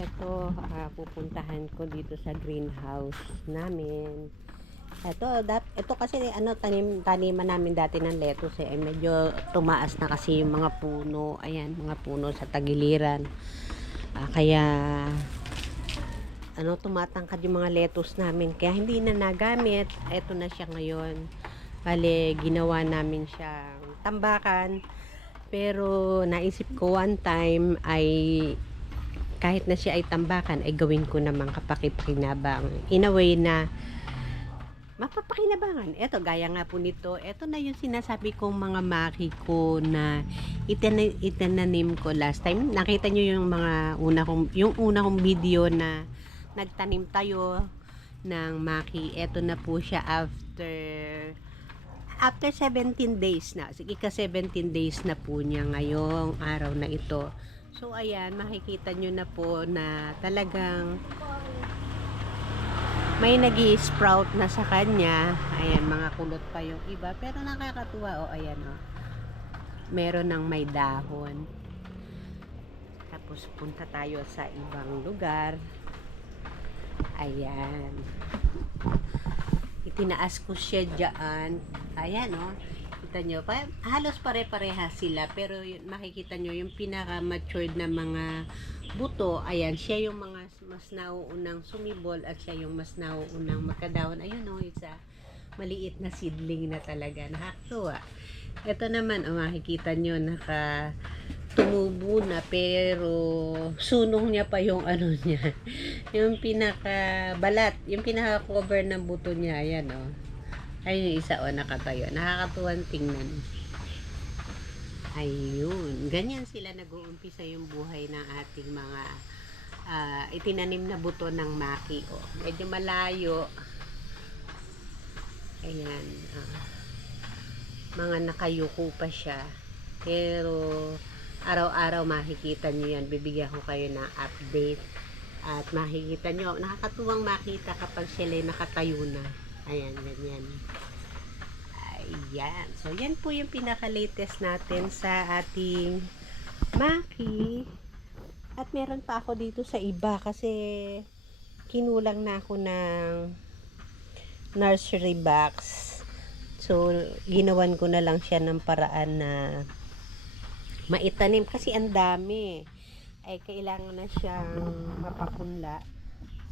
ito, pupuntahan ko dito sa greenhouse namin. Ito kasi taniman namin dati ng lettuce medyo tumaas na kasi yung mga puno. Ayan, mga puno sa tagiliran. Kaya tumatangkad yung mga lettuce namin. Kaya hindi na nagamit. Ito na siya ngayon. Bale, ginawa namin siyang tambakan. Pero naisip ko one time ay kahit na siya ay tambakan ay gawin ko namang kapaki-pakinabang. In a way na mapapakinabangan. Eto, gaya nga po nito. Eto na yung sinasabi kong mga maki ko na itinanim ko last time. Nakita nyo yung mga una kong video na nagtanim tayo ng maki. Eto na po siya after 17 days na. Sige ka 17 days na po niya ngayong araw na ito. So ayan, makikita nyo na po na talagang may nag-i-sprout na sa kanya. Ayan, mga kulot pa yung iba. Pero nakakatuwa. Ayan meron ng may dahon. Tapos punta tayo sa ibang lugar. Ayan. Itinaas ko siya dyan. Ayan kita nyo. Halos pare-pareha sila. Pero makikita nyo yung pinaka-matured na mga buto. Ayan, siya yung mga mas nauunang sumibol at siya yung mas nauunang magkadahon. Ayun isa maliit na seedling na talaga. Nakakatuwa. Ito naman, makikita nyo, tumubo na pero sunong niya pa yung niya. Yung pinaka-balat, yung pinaka-cover ng buto niya. Ayan ayun yung isa nakatayo. Nakakatuwang tingnan. Ayun, ganyan sila nag-uumpisa yung buhay ng ating mga itinanim na buto ng maki. Medyo malayo. Ayan, mga nakayuko pa siya. Pero araw-araw makikita nyo yan. Bibigyan ko kayo ng update. At makikita nyo, nakakatuwang makita kapag sila nakatayo na. Ayan, ganyan. Ayan. So, yan po yung pinaka-latest natin sa ating maki. At meron pa ako dito sa iba kasi kinulang na ako ng nursery box. So, ginawan ko na lang siya ng paraan na maitanim kasi ang dami. Ay, kailangan na siyang mapapunla.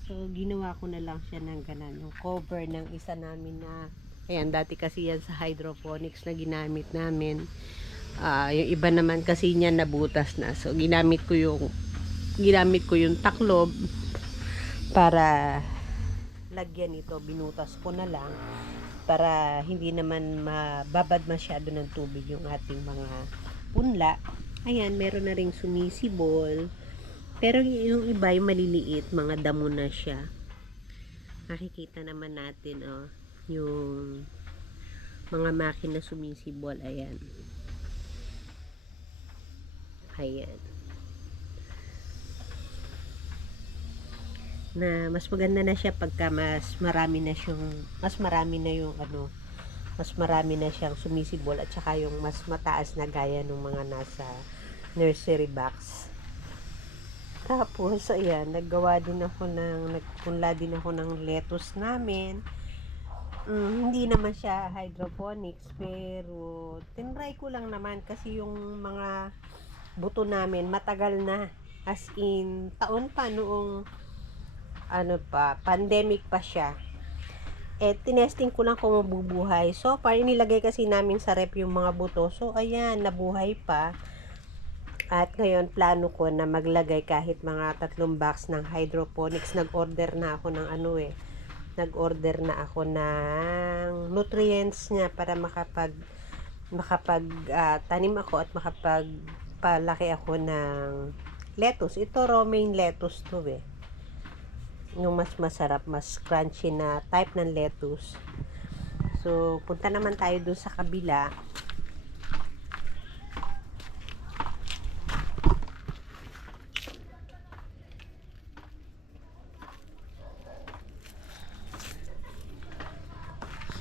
So, ginawa ko na lang siya ng ganan. Yung cover ng isa namin na ayan, dati kasi yan sa hydroponics na ginamit namin. Yung iba naman kasi niya nabutas na. So, ginamit ko yung taklob para lagyan ito. Binutas ko na lang para hindi naman mababad masyado ng tubig yung ating mga punla. Ayan, meron na ring sumisibol. Pero yung iba, yung maliliit, mga damo na siya. Nakikita naman natin, yung mga makina sumisibol. Ayan. Ayan. Na mas maganda na siya pagka mas marami na siyang sumisibol at saka yung mas mataas na gaya ng mga nasa nursery box. Tapos ayan, nagpunla din ako ng lettuce namin. Hindi naman siya hydroponics pero tinry ko lang naman kasi yung mga buto namin matagal na, as in taon pa noong pandemic pa siya. Tinesting ko lang kung mabubuhay. So far, inilagay kasi namin sa rep yung mga buto. So, ayan, nabuhay pa. At ngayon, plano ko na maglagay kahit mga 3 box ng hydroponics. Nag-order na ako ng ng nutrients niya para tanim ako at makapagpalaki ako ng lettuce. Ito, romaine lettuce to yung mas masarap, mas crunchy na type ng lettuce. So, punta naman tayo doon sa kabila.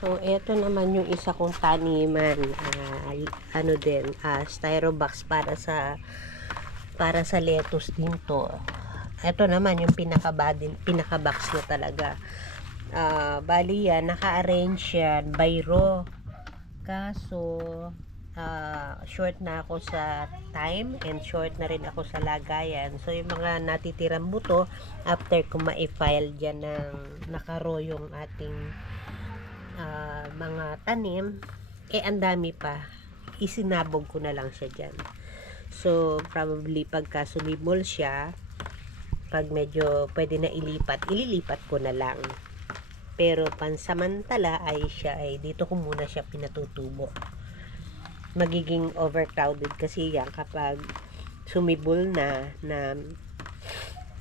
So, eto naman yung isa kong taniman. Styrobox para sa lettuce din to. Ito naman yung pinaka-box na talaga. Bali yan, naka-arrange yan by row. Kaso, short na ako sa time and short na rin ako sa lagayan. So, yung mga natitirang buto, after ko ma-file dyan ng naka-row yung ating mga tanim, ang dami pa. Isinabog ko na lang siya dyan. So, probably pagka sumibol siya, pag medyo pwede na ililipat ko na lang. Pero pansamantala ay dito ko muna siya pinatutubo. Magiging overcrowded kasi yan kapag sumibol na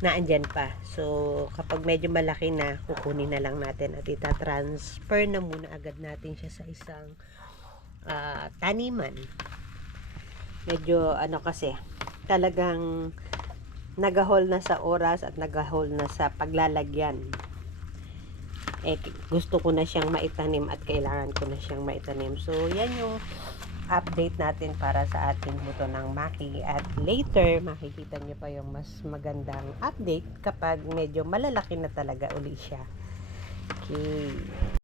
andyan pa. So, kapag medyo malaki na, kukunin na lang natin at itatransfer na muna agad natin siya sa isang taniman. Medyo kasi, talagang nagahol na sa oras at nagahol na sa paglalagyan. Gusto ko na siyang maitanim at kailangan ko na siyang maitanim. So, yan yung update natin para sa ating buto ng maki. At later, makikita nyo pa yung mas magandang update kapag medyo malalaki na talaga uli siya. Okay.